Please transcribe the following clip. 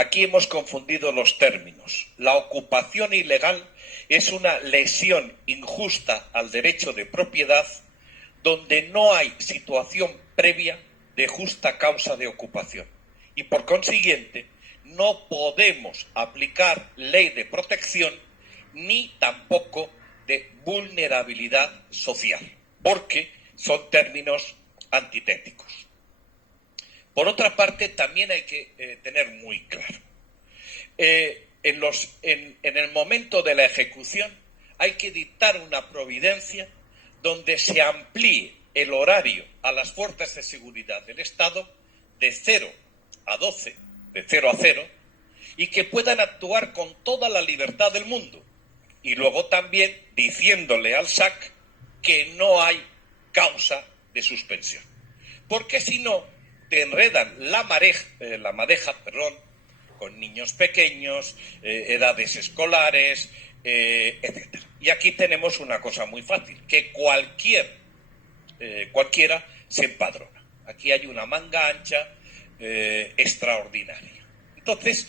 Aquí hemos confundido los términos. La ocupación ilegal es una lesión injusta al derecho de propiedad donde no hay situación previa de justa causa de ocupación. Y por consiguiente, no podemos aplicar ley de protección ni tampoco de vulnerabilidad social, porque son términos antitéticos. Por otra parte, también hay que tener muy claro, en el momento de la ejecución hay que dictar una providencia donde se amplíe el horario a las fuerzas de seguridad del Estado de 0 a 12, de 0 a 0, y que puedan actuar con toda la libertad del mundo. Y luego también diciéndole al SAC que no hay causa de suspensión. Porque si no, te enredan la madeja, con niños pequeños, edades escolares, etc. Y aquí tenemos una cosa muy fácil, que cualquiera se empadrona. Aquí hay una manga ancha extraordinaria. Entonces,